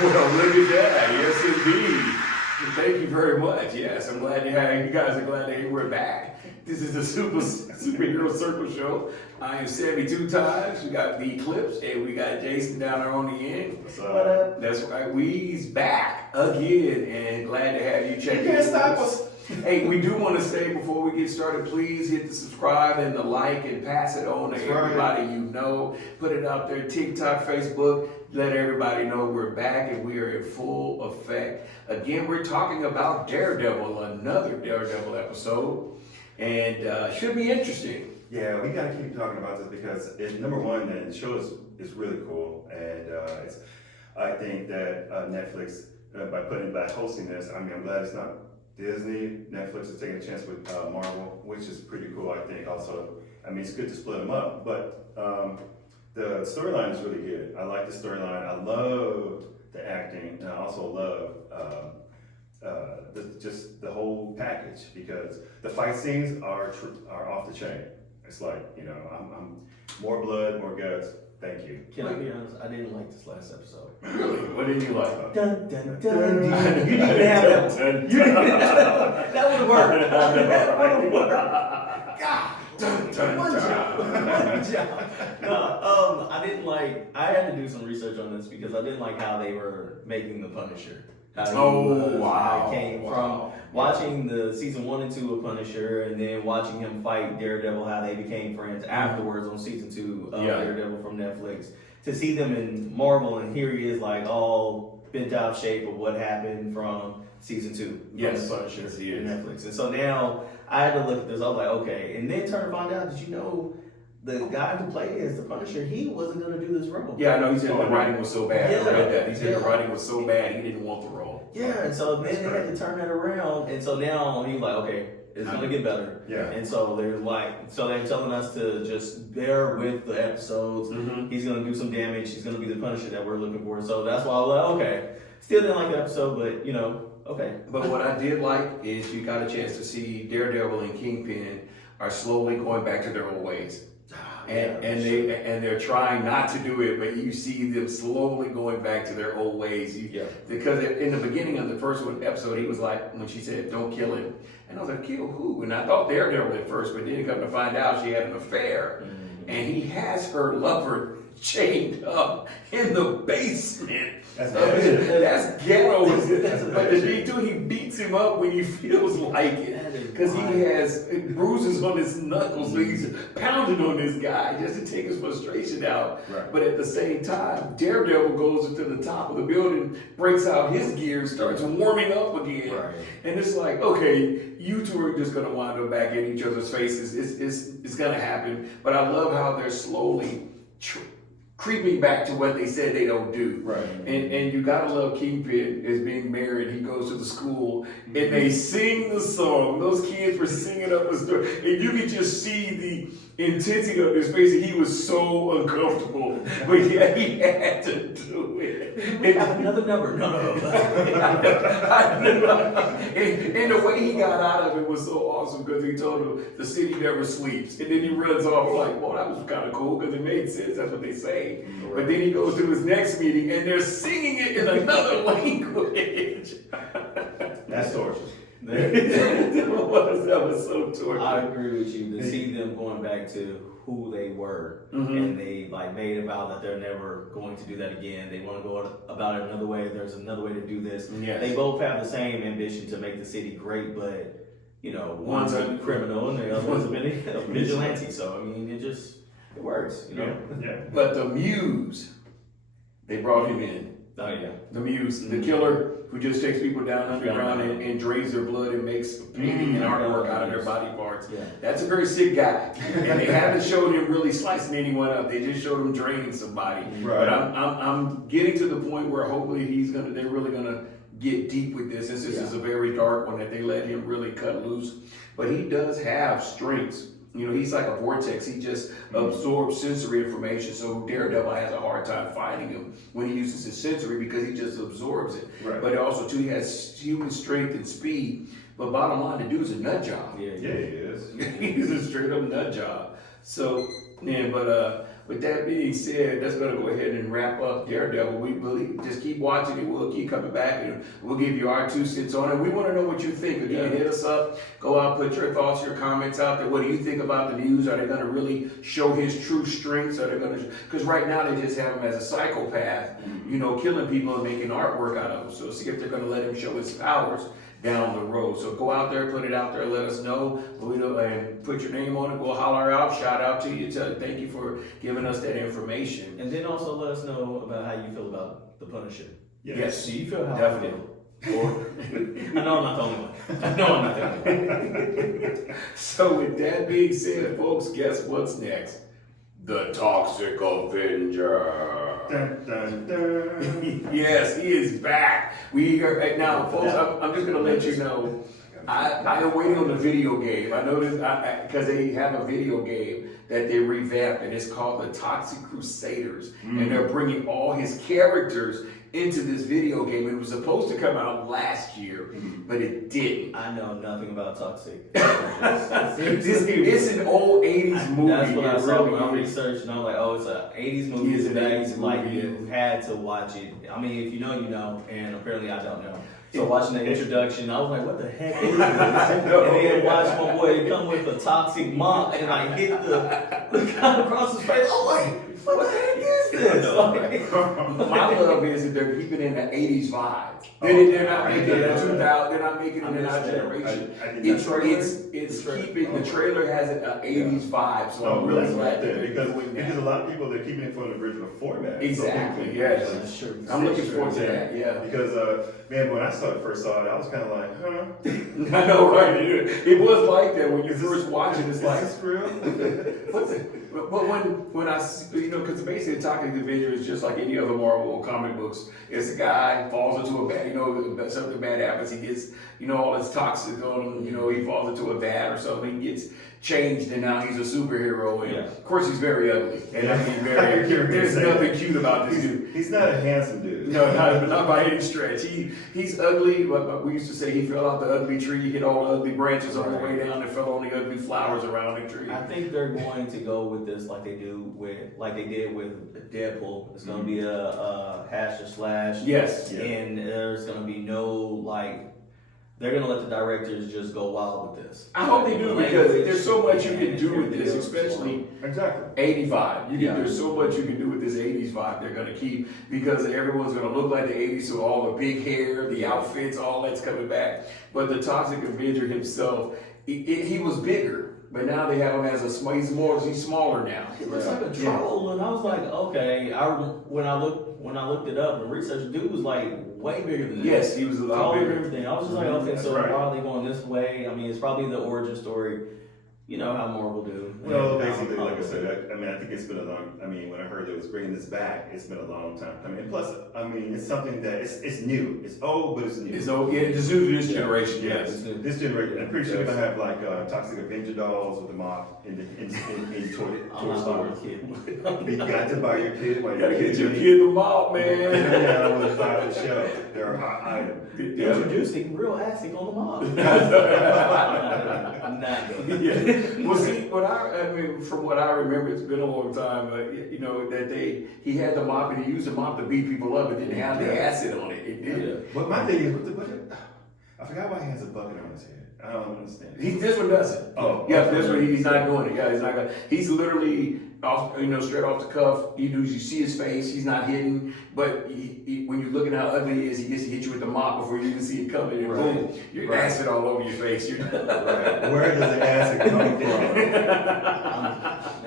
Well, look at that. Yes, indeed. Thank you very much. Yes, I'm glad you guys are glad that we're back. This is the Superhero Circle Show. I am Sammy Two Times. We got the Eclipse and we got Jason down there on the end. What's up? That's right. We's back again and glad to have you check in. You can't stop us. Hey, we do want to say before we get started, please hit the subscribe and the like and pass it on to everybody you know. Put it out there, TikTok, Facebook. Let everybody know we're back and we are in full effect. Again, we're talking about Daredevil, another Daredevil episode, and should be interesting. Yeah, we gotta keep talking about this because number one, the show is really cool, and I think that Netflix by hosting this, I mean, I'm glad it's not Disney. Netflix is taking a chance with Marvel, which is pretty cool. I think also, I mean, it's good to split them up, but the storyline is really good. I like the storyline. I love the acting, and I also love just the whole package because the fight scenes are off the chain. It's like, you know, I'm more blood, more guts. Thank you. Can I be honest? I didn't like this last episode. Really? What did you like? Dun dun dun. You didn't even have that. You didn't that would have worked. That would have worked. God. Dun, dun, One dun. job. One job. No, I didn't like. I had to do some research on this because I didn't like how they were making the Punisher. How he came from watching the season 1 and 2 of Punisher, and then watching him fight Daredevil. How they became friends afterwards on season 2 of Daredevil from Netflix. To see them in Marvel, and here he is like all bent out of shape of what happened from season 2 from the Punisher in Netflix. And so now I had to look at this. I was like, okay, and then turn to find out. Did you know? The guy who played as the Punisher, he wasn't going to do this role. Yeah, I know. He said the writing was so bad. Yeah. I read that. He said the writing was so bad he didn't want the role. Yeah, and so then they had to turn that around, and so now he's like, okay, it's going to get better. Yeah. And so they're telling us to just bear with the episodes. Mm-hmm. He's going to do some damage. He's going to be the Punisher that we're looking for. So that's why I was like, okay. Still didn't like the episode, but you know, okay. But what I did like is you got a chance to see Daredevil and Kingpin are slowly going back to their old ways. And they're trying not to do it, but you see them slowly going back to their old ways. Because in the beginning of the first episode, he was like, when she said, "Don't kill him," and I was like, "Kill who?" And I thought Daredevil at first, but then come to find out she had an affair, and he has her lover chained up in the basement. That's ghetto. But he beats him up when he feels like it. Because he has bruises on his knuckles, so he's pounding on this guy just to take his frustration out. Right. But at the same time, Daredevil goes into the top of the building, breaks out his gear, starts warming up again. Right. And it's like, okay, you two are just going to wind up back in each other's faces. It's going to happen. But I love how they're slowly creeping back to what they said they don't do. Right. And you gotta love Kingpin as being married. He goes to the school and they sing the song. Those kids were singing up a story. And you could just see the intensity of his face. He was so uncomfortable. But yeah, he had to do it. We have another number. No. And the way he got out of it was so awesome because he told him the city never sleeps. And then he runs off like, well, that was kind of cool because it made sense. That's what they say. But then he goes to his next meeting and they're singing it in another language. That's torture. that was so torture. I agree with you. To see them going back to who they were, and they like made a vow that they're never going to do that again. They want to go about it another way. There's another way to do this. Yes. They both have the same ambition to make the city great, but you know, one's a criminal and the other one's a vigilante. So I mean, it works. You know. Yeah. But the Muse, they brought him in. Oh yeah. The Muse, the killer who just takes people down underground and drains their blood and makes painting and artwork out of their body parts. Yeah. That's a very sick guy. And they haven't showed him really slicing anyone up. They just showed him draining somebody. Right. But I'm getting to the point where hopefully they're really gonna get deep with this. This is a very dark one that they let him really cut loose. But he does have strengths. You know, he's like a vortex. He just absorbs sensory information. So Daredevil has a hard time fighting him when he uses his sensory because he just absorbs it. Right. But also, too, he has human strength and speed. But bottom line, the dude's a nut job. Yeah, he is. He's a straight up nut job. So, yeah, but with that being said, that's going to go ahead and wrap up Daredevil. We believe, just keep watching it. We'll keep coming back and we'll give you our 2 cents on it. We want to know what you think. Again, hit us up. Go out, put your thoughts, your comments out there. What do you think about the news? Are they going to really show his true strengths? Are they going to? Because right now they just have him as a psychopath, killing people and making artwork out of him. So see if they're going to let him show his powers down the road. So go out there, put it out there, let us know. And put your name on it. We'll holler out, shout out to you, thank you for giving us that information. And then also let us know about how you feel about the Punisher. Yes, Do you feel how definitely. I feel? Or, I know I'm not the only one. I know I'm not the only one. So with that being said, folks, guess what's next? The Toxic Avenger. Dun, dun, dun. Yes, he is back. We are right now, folks. I'm just gonna let you know. I am waiting on the video game. I know this because they have a video game that they revamped, and it's called the Toxic Crusaders, and they're bringing all his characters into this video game. It was supposed to come out last year, but it didn't. I know nothing about Toxic. It's an old 80s movie. That's what I saw when I really is. researched, and I was like, oh, it's an 80s movie. It's an that 80s like movie, you had to watch it. I mean, if you know, you know, and apparently I don't know. So watching the introduction, I was like, what the heck is this? And then watch my boy come with a toxic mop and I hit the guy across his face. Oh, wait, what the heck is this? Like, My love is that they're keeping in the 80s vibe. They're not making it in 2000. They're not making it in our generation. It's keeping the trailer has an 80s vibe. So I'm really glad that they're doing because that. a lot of people they're keeping it from the original format. Exactly. So, Yes. That's true. I'm looking forward to that. Yeah. Because man, when I first saw it, I was kind of like, huh? I know, right? It was like that when you first watch it. It's Is like, this real? what's it? But when I, because basically Toxic Avenger is just like any other Marvel comic books. It's a guy falls into a bad, something bad happens. He gets, all this toxic on him. He falls into a vat or something. He gets changed, and now he's a superhero. And of course, he's very ugly. And I mean, there's nothing cute about this dude. He's not a handsome dude. No, not by any stretch. He's ugly. But we used to say he fell out the ugly tree. He hit all the ugly branches on the way down and fell on the ugly flowers around the tree. I think they're going to go with this like they did with Deadpool. It's going to be a hash or slash. Yes. Yeah. And there's going to be no they're going to let the directors just go wild with this. I hope they do, because there's so much you can do with this, especially Exactly. 80s vibe. There's so much you can do with this 80s vibe they're going to keep, because everyone's going to look like the 80s, so all the big hair, the outfits, all that's coming back. But the Toxic Avenger himself, he was bigger, but now they have him as he's smaller now. He looks like a troll, and I was like, okay. When I looked it up and researched, dude was like way bigger than this. Yes, he was a lot Taller and bigger. everything. I was just like, okay, That's so right. why are they going this way? I mean, it's probably the origin story. You know how Marvel do. Well, basically, like I said, I think it's been when I heard they was bringing this back, it's been a long time coming. And plus, it's something that it's new. It's old, but it's new. It's new to this generation, yes. This generation, I'm pretty sure they're gonna have Toxic Avenger dolls with the mop in toy I'm not stores. a kid. You got to buy your kid. You gotta get your kid the mop, man. Yeah, I was five the show. They're a hot item. Introducing real acid on the mob. I'm not good. Yeah. Well, see, from what I remember, it's been a long time. That he had the mop and he used the mop to beat people up. It didn't have the acid on it. It did. But my thing is, I forgot why he has a bucket on his head. I don't understand. This one doesn't. Oh, yeah, okay. this one he's not doing it. Yeah, he's not gonna. He's literally off, straight off the cuff. You see his face. He's not hidden. But when you're looking how ugly he is, he gets to hit you with the mop before you even see it coming. And boom, you're acid all over your face. Right. Where does the acid come from?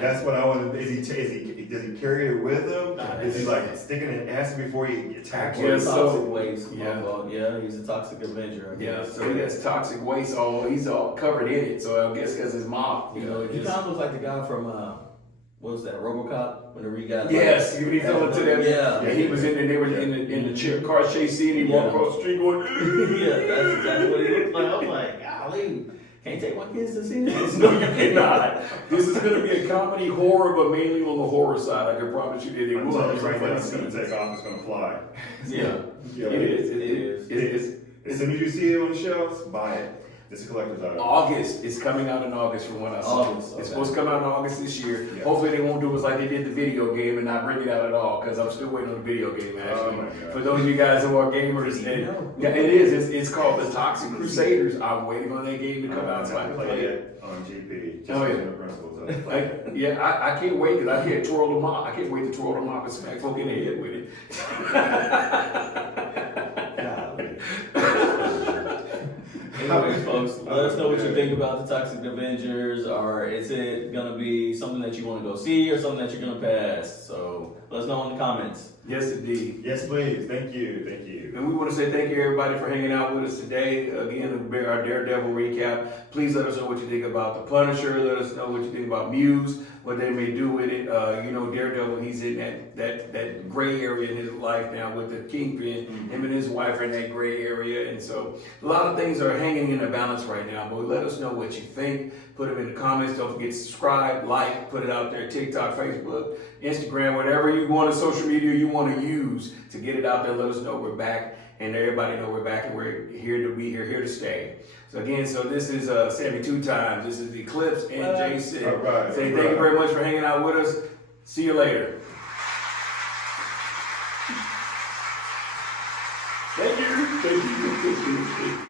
That's what I want to. Does he carry it with him? Is he like sticking an acid before he attacks you? Yeah, Toxic waste. yeah. He's a toxic Avenger. I Yeah, guess. so he has toxic waste. He's all covered in it. So I guess because his mop, He kind of looks like the guy from what was that, RoboCop? Whenever he got yes, when he fell into that. Yeah, he was in there. They were in the car chase scene. He walked across the street going. yeah, that's exactly what he looked like. I was like, golly, can't take my kids to see this. No, you cannot. This is going to be a comedy horror, but mainly on the horror side. I can promise you that it I'm will. telling you right now, it's going to take off. It's going to fly. Yeah, It is. it is. As soon as you see it on the shelves, buy it. It's a collector's item. August. It's coming out in August from what I saw. August, okay. It's supposed to come out in August this year. Yeah. Hopefully they won't do us like they did the video game and not bring it out at all, because I'm still waiting on the video game Oh actually. my God. For those of you guys who are gamers, and yeah, it is. It's called the Toxic Crusaders. I'm waiting on that game to come out so I can play it. on GP. Just Oh, yeah. the principles of it. I can't wait because I can't twirl the mop. I can't wait to twirl the mop and smack folk in the head with it. Anyways, folks, let us know what you think about the Toxic Avengers, or is it gonna be something that you want to go see or something that you're gonna pass? So let us know in the comments. Yes, indeed. Yes, please. Thank you. Thank you. And we want to say thank you everybody for hanging out with us today. Again, our Daredevil recap. Please let us know what you think about the Punisher. Let us know what you think about Muse, what they may do with it. Daredevil, he's in that gray area in his life now with the Kingpin. Him and his wife are in that gray area, and so a lot of things are hanging in the balance right now. But let us know what you think. Put them in the comments. Don't forget to subscribe, like, put it out there. TikTok, Facebook, Instagram, whatever you want, social media you want to use to get it out there. Let us know we're back, and everybody know we're back, and we're here to be here to stay. So again, this is Sammy 2 times. This is Eclipse and Jason. All right. Say thank you very much for hanging out with us. See you later. Thank you.